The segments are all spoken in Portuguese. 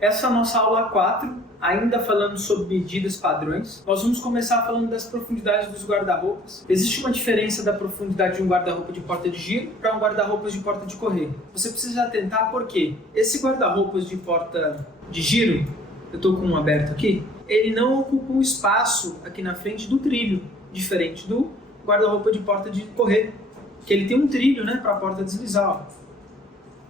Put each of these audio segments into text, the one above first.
Essa é a nossa aula 4, ainda falando sobre medidas padrões. Nós vamos começar falando das profundidades dos guarda-roupas. Existe uma diferença da profundidade de um guarda-roupa de porta de giro para um guarda-roupas de porta de correr. Você precisa atentar porque esse guarda-roupas de porta de giro, eu estou com um aberto aqui, ele não ocupa um espaço aqui na frente do trilho, diferente do guarda-roupa de porta de correr, que ele tem um trilho, né, para a porta deslizar. Ó.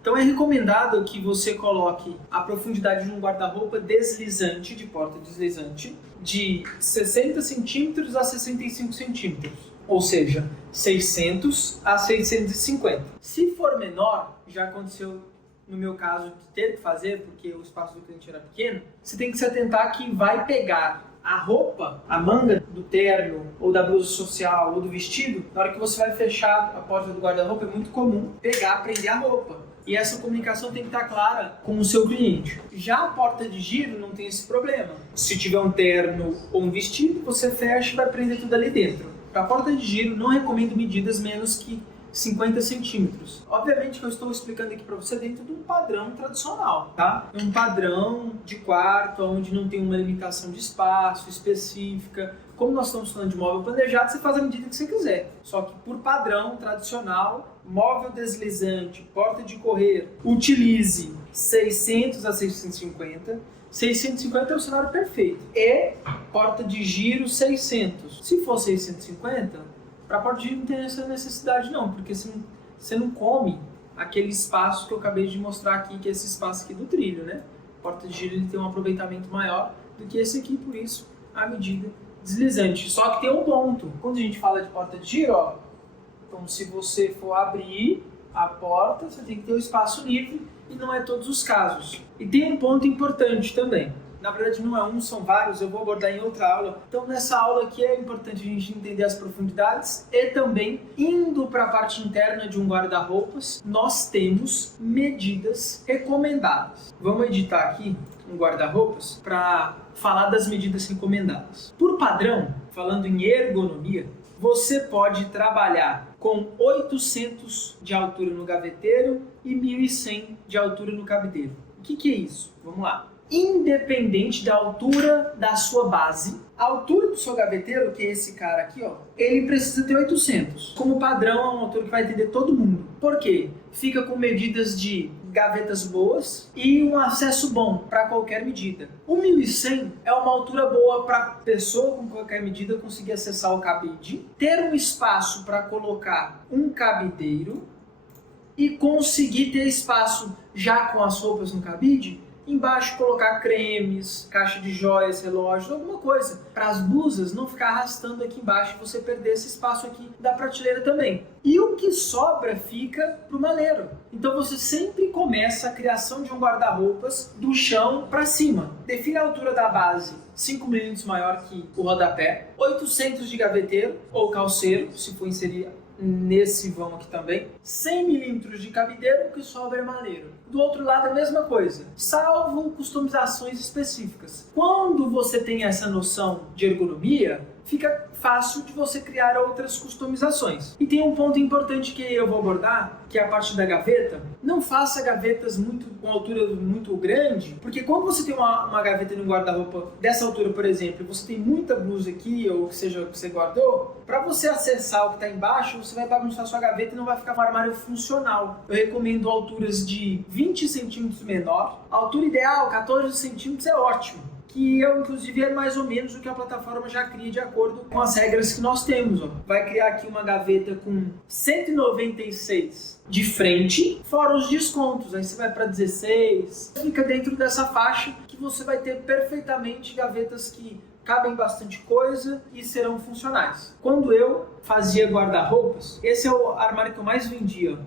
Então é recomendado que você coloque a profundidade de um guarda-roupa deslizante, de porta deslizante, de 60 centímetros a 65 centímetros, ou seja, 600 a 650. Se for menor, já aconteceu no meu caso de ter que fazer, porque o espaço do cliente era pequeno, você tem que se atentar que vai pegar a roupa, a manga do terno, ou da blusa social, ou do vestido, na hora que você vai fechar a porta do guarda-roupa, é muito comum pegar, prender a roupa. E essa comunicação tem que estar clara com o seu cliente. Já a porta de giro não tem esse problema. Se tiver um terno ou um vestido, você fecha e vai prender tudo ali dentro. Para a porta de giro, não recomendo medidas menos que 50 centímetros. Obviamente que eu estou explicando aqui para você dentro de um padrão tradicional, tá? Um padrão de quarto, onde não tem uma limitação de espaço específica. Como nós estamos falando de móvel planejado, você faz a medida que você quiser. Só que por padrão tradicional, móvel deslizante, porta de correr, utilize 600 a 650. 650 é o cenário perfeito. E porta de giro 600. Se for 650, para a porta de giro não tem essa necessidade não, porque você não come aquele espaço que eu acabei de mostrar aqui, que é esse espaço aqui do trilho, né? Porta de giro ele tem um aproveitamento maior do que esse aqui, por isso a medida deslizante. Só que tem um ponto. Quando a gente fala de porta de giro, ó, então se você for abrir a porta, você tem que ter o espaço livre e não é todos os casos. E tem um ponto importante também. Na verdade não é um, são vários, eu vou abordar em outra aula. Então nessa aula aqui é importante a gente entender as profundidades e também, indo para a parte interna de um guarda-roupas, nós temos medidas recomendadas. Vamos editar aqui um guarda-roupas para falar das medidas recomendadas. Por padrão, falando em ergonomia, você pode trabalhar com 800 de altura no gaveteiro e 1.100 de altura no cabideiro. O que é isso? Vamos lá. Independente da altura da sua base, a altura do seu gaveteiro, que é esse cara aqui, ó, ele precisa ter 800. Como padrão, é uma altura que vai atender todo mundo. Por quê? Fica com medidas de gavetas boas e um acesso bom para qualquer medida. O 1.100 é uma altura boa para a pessoa com qualquer medida conseguir acessar o cabide, ter um espaço para colocar um cabideiro e conseguir ter espaço já com as roupas no cabide, embaixo colocar cremes, caixa de joias, relógio, alguma coisa, para as blusas não ficar arrastando aqui embaixo e você perder esse espaço aqui da prateleira também. E o que sobra fica para o maleiro. Então você sempre começa a criação de um guarda-roupas do chão para cima. Define a altura da base 5 milímetros maior que o rodapé, 800 de gaveteiro ou calceiro, se for inserir nesse vão aqui também, 100 milímetros de cabideiro, o que sobra é maleiro. Do outro lado a mesma coisa, salvo customizações específicas. Quando você tem essa noção de ergonomia, fica fácil de você criar outras customizações. E tem um ponto importante que eu vou abordar, que é a parte da gaveta. Não faça gavetas com altura muito grande, porque quando você tem uma gaveta no guarda-roupa dessa altura, por exemplo, você tem muita blusa aqui, ou que seja o que você guardou, para você acessar o que está embaixo, você vai bagunçar sua gaveta e não vai ficar um armário funcional. Eu recomendo alturas de 20 centímetros menor. A altura ideal, 14 centímetros, é ótimo. Que inclusive é mais ou menos o que a plataforma já cria de acordo com as regras que nós temos. Ó. Vai criar aqui uma gaveta com 196 de frente, fora os descontos. Aí você vai para 16, fica dentro dessa faixa que você vai ter perfeitamente gavetas que cabem bastante coisa e serão funcionais. Quando eu fazia guarda-roupas, esse é o armário que eu mais vendia.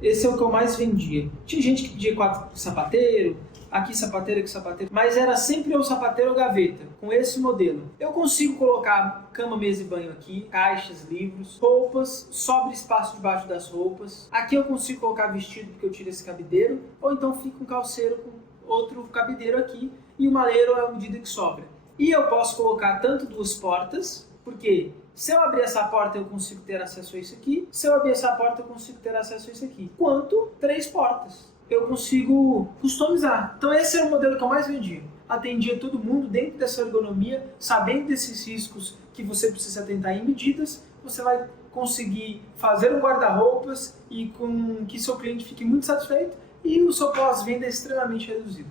Esse é o que eu mais vendia. Tinha gente que pedia 4 sapateiro, aqui sapateiro, aqui sapateiro, mas era sempre o sapateiro ou gaveta, com esse modelo. Eu consigo colocar cama, mesa e banho aqui, caixas, livros, roupas, sobra espaço debaixo das roupas. Aqui eu consigo colocar vestido porque eu tiro esse cabideiro, ou então fica um calceiro com outro cabideiro aqui, e o maleiro é a medida que sobra. E eu posso colocar tanto 2 portas, porque Se eu abrir essa porta, eu consigo ter acesso a isso aqui. Se eu abrir essa porta, eu consigo ter acesso a isso aqui. Quanto 3 portas. Eu consigo customizar. Então esse é o modelo que eu mais vendia. Atendia todo mundo dentro dessa ergonomia, sabendo desses riscos que você precisa atentar em medidas, você vai conseguir fazer um guarda-roupas e com que seu cliente fique muito satisfeito e o seu pós-venda é extremamente reduzido.